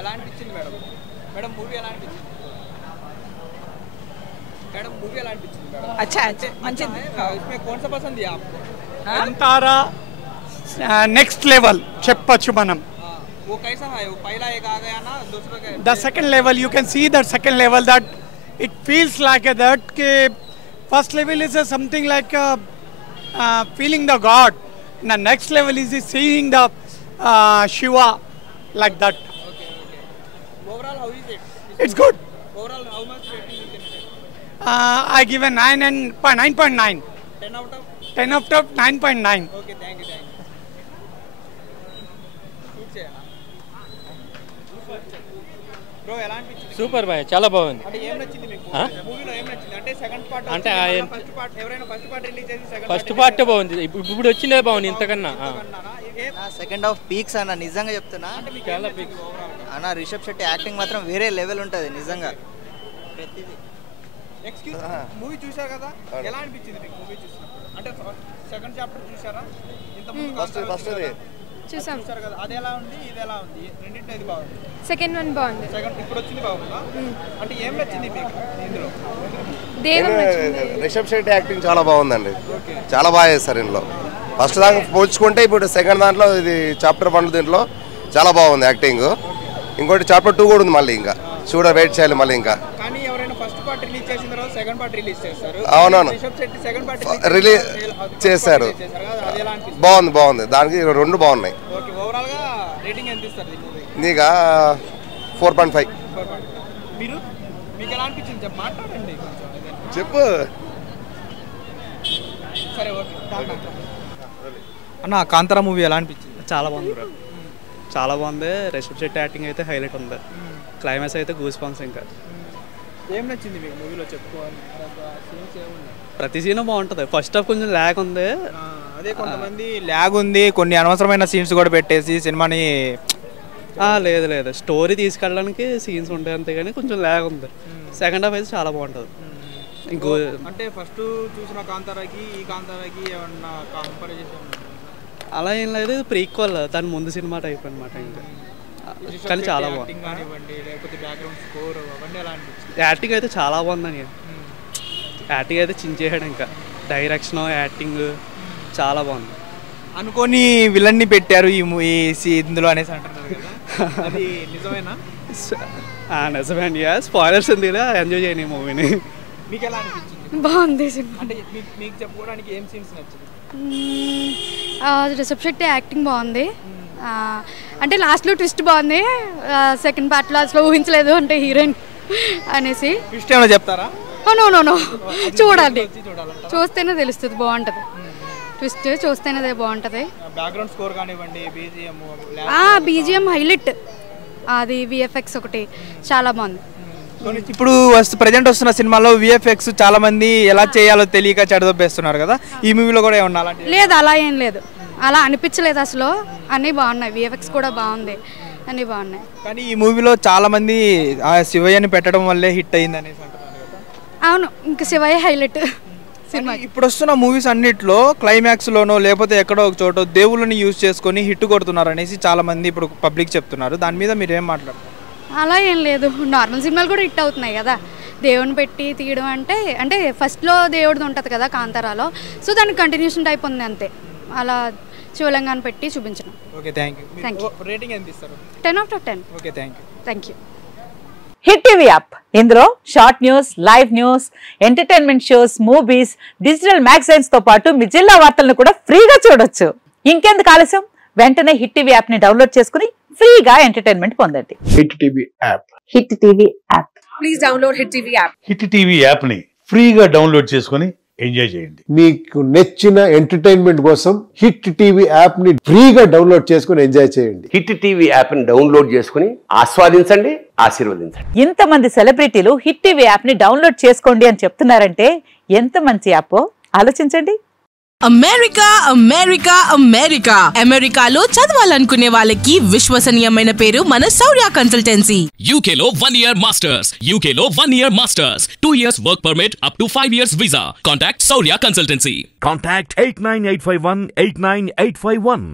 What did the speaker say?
ఎలా అనిపించింది madam? Madam movie ఎలా అనిపించింది? मैडम मूवी ఎలా అనిపించింది మేడం? अच्छा अच्छा మంచిది. इसमें कौन सा पसंद है आपको? कांतारा नेक्स्ट लेवल చెప్పొచ్చు మనం. वो कैसा है? वो पहला एक आ गया ना, दूसरा का The second level, you can see the second level that it feels like that ke first level is something like feeling the God. The next level is seeing the Shiva like that. Okay. Overall how is it? It's good. Overall how much rating you can give? I give a 9.9. 10 out of 10 out of 9.9. Okay, thank you. Shoot చేయాలా? Bro ఎలా అనిపించింది? Super boy, చాలా బాగుంది. అంటే ఏం నచ్చింది మీకు మూవీలో? ఏం నచ్చింది అంటే సెకండ్ పార్ట్ అంటే ఫస్ట్ పార్ట్ ఎవరైనా ఫస్ట్ పార్ట్ రిలీజ్ చేసి సెకండ్ ఫస్ట్ పార్ట్ బాగుంది, ఇప్పుడు వచ్చిందే బాగుంది ఇంతకన్నా. సెకండ్ హాఫ్ పీక్స్ అన్న, నిజంగా చెప్తున్నా. చాలా పీక్స్ అన్న రిషబ్ శెట్టి యాక్టింగ్ మాత్రం వేరే లెవెల్ ఉంటుంది నిజంగా. ప్రతిదీ ఎక్స్క్యూజ్ మూవీ చూశారు కదా, ఎలా అనిపించింది మీకు మూవీ చూసినప్పుడు? అంటే సెకండ్ చాప్టర్ చూసారా? ఇంత ముందు చూసారు కదా, అది ఎలా ఉంది, ఇది ఎలా ఉంది? రెండింటిలో ఇది బాగుంది. సెకండ్ వన్ బాగుంది. సెకండ్ ఇప్పుడు వచ్చింది బాగుందా? అంటే ఏం నచ్చింది మీకు ఇందులో? రిషబ్ శెట్టి యాక్టింగ్ చాలా బాగుందండి, చాలా బాగా చేస్తారు ఇందులో. ఫస్ట్ దాకా పోల్చుకుంటే ఇప్పుడు సెకండ్ దాంట్లో ఇది చాప్టర్ 1 దీంట్లో చాలా బాగుంది యాక్టింగ్. ఇంకోటి చాప్టర్ 2 కూడా ఉంది, మళ్ళీ ఇంకా వెయిట్ చేయాలి మళ్ళీ ఇంకా. కానీ ఎవరైనా ఫస్ట్ పార్ట్ రిలీజ్ చేసిన తర్వాత సెకండ్ పార్ట్ రిలీజ్ చేస్తారు. అవునవును, Rishab Shetty second part release చేశారు. బాగుంది, దానికి 2 బాగున్నాయి. ఓకే, ఓవరాల్ గా రేటింగ్ ఎంత ఇస్తారు ఈ మూవీ? నీగా 4.5. మీకు ఎలా అనిపించింది మాట్లాడండి కొంచెం. చెప్పు. సరే ఓకే. అన్న కాంతారా మూవీ ఎలా అనిపించింది? చాలా బాగుంది బ్రో, చాలా బాగుంది. రిషబ్ శెట్టి యాక్టింగ్ అయితే హైలైట్ ఉంది. క్లైమాక్స్ అయితే గూస్ బంప్స్. ఇంకా ఏం నచ్చింది మీకు మూవీలో? చెప్పుకోవాలి, సీన్స్ ఏమున్నాయి? ప్రతి సీన్ బాగుంటుంది. ఫస్ట్ హాఫ్ కొంచెం ల్యాగ్ ఉంది. అదే కొంతమంది ల్యాగ్ ఉంది, కొన్ని అనవసరమైన సీన్స్ కూడా పెట్టేసి సినిమాని లేదు స్టోరీ తీసుకెళ్ళడానికి సీన్స్ ఉంటాయి అంతే, కానీ కొంచెం ల్యాగ్ ఉంది. సెకండ్ హాఫ్ అయితే చాలా బాగుంటుంది. ఇంకో అంటే ఫస్ట్ చూసిన కాంతారాకి ఈ కాంతారాకి ఏమన్నా కంపారిజన్? అలా ఏం లేదు, ప్రీక్వల్, దాని ముందు సినిమా టైప్ అనమాట. ఇంకా కానీ చాలా బాగుంది. యాక్టింగ్ అయితే చాలా బాగుందని. యాక్టింగ్ అయితే చించేసాడు. ఇంకా డైరెక్షన్, యాక్టింగ్ చాలా బాగుంది. అనుకోని విలన్ని పెట్టారు ఈ ఇందులో అనేసి అంటున్నారు కదా, అది నిజమేనా? నిజమే అండి. స్పాయిలర్స్ ఉంది కదా, ఎంజాయ్ చేయని మూవీని. మీకు ఎలా అనిపించింది? బాగుంది. అంటే మీకు చెప్పుకోవడానికి ఏం సీన్స్ నచ్చింది? రిషబ్ శెట్టి యాక్టింగ్ బాగుంది. అంటే లాస్ట్లో ట్విస్ట్ బాగుంది. సెకండ్ పార్ట్లో అసలు ఊహించలేదు అంటే హీరోయిన్ అనేసి. ట్విస్ట్ ఏమైనా చెప్తారా? నో చూడాలి, చూస్తేనే తెలుస్తుంది. బాగుంటుంది ట్విస్ట్, చూస్తేనే బాగుంటుంది. బ్యాక్గ్రౌండ్ స్కోర్ కానివ్వండి, బీజిఎం హైలైట్. అది విఎఫ్ఎక్స్ ఒకటి చాలా బాగుంది. ఇప్పుడు ప్రజెంట్ వస్తున్న సినిమాలో విఎఫ్ఎక్స్ చాలా మంది ఎలా చేయాలో తెలియక చెడదొబ్బేస్తున్నారు కదా, ఈ మూవీలో కూడా ఏమన్నా అలాంటి? లేదు, అలా ఏం లేదు, అలా అనిపించలేదు అసలు. అన్నీ బాగున్నాయి, విఎఫ్ఎక్స్ కూడా బాగుంది, అన్నీ బాగున్నాయి. కానీ ఈ మూవీలో చాలా మంది శివయ్యని పెట్టడం వల్లే హిట్ అయింది అనేసి అంటున్నారు కదా. అవును, ఇంకా శివయ్య హైలైట్ సినిమా. ఇప్పుడు వస్తున్న మూవీస్ అన్నిట్లో క్లైమాక్స్ లోనో లేకపోతే ఎక్కడో ఒక చోట దేవుళ్ళని యూజ్ చేసుకొని హిట్ కొడుతున్నారు అనేసి చాలా మంది ఇప్పుడు పబ్లిక్ చెప్తున్నారు. దాని మీద మీరు ఏం మాట్లాడతారు? అలా ఏం లేదు, నార్మల్ సినిమాలు కూడా హిట్ అవుతున్నాయి కదా. దేవుని పెట్టి తీయడం అంటే ఫస్ట్లో దేవుడిది ఉంటుంది కదా కాంతారాలో, సో దానికి కంటిన్యూషన్ టైప్ ఉంది అంతే. అలా శివలింగాన్ని పెట్టి చూపించడం. Okay, thank you. రేటింగ్ ఎంత ఇస్తారు? 10 out of 10. Okay, thank you. Hit TV app, ఇందులో short news, live news, entertainment shows, movies, digital magazines తో పాటు మీ జిల్లా వార్తలను కూడా ఫ్రీగా చూడొచ్చు. ఇంకెందుకు ఆలస్యం, వెంటనే హిట్ టీవీ యాప్ ని డౌన్లోడ్ చేసుకుని ఫ్రీగా ఎంటర్టైన్మెంట్ పొందండి. Hit TV app. Hit TV app. Please download hit TV app. Hit TV app ని ఫ్రీగా డౌన్లోడ్ చేసుకుని ఎంజాయ్ చేయండి. మీకు నచ్చిన ఎంటర్టైన్మెంట్ కోసం హిట్ టీవీ యాప్ ని ఫ్రీగా డౌన్లోడ్ చేసుకుని ఎంజాయ్ చేయండి. హిట్ టీవీ యాప్ ని డౌన్లోడ్ చేసుకుని ఆస్వాదించండి, ఆశీర్వదించండి. ఇంతమంది సెలబ్రిటీలు హిట్ టీవీ యాప్ ని డౌన్లోడ్ చేసుకోండి అని చెప్తున్నారంటే ఎంత మంచి యాప్ ఆలోచించండి. అమెరికాలో చదవాలనుకునే వాళ్ళకి విశ్వసనీయమైన పేరు మన శౌర్య కన్సల్టెన్సీ. యూకేలో 1 year masters, 2 years work permit up to 5 years visa. Contact Saurya Consultancy. Contact 89851 89851.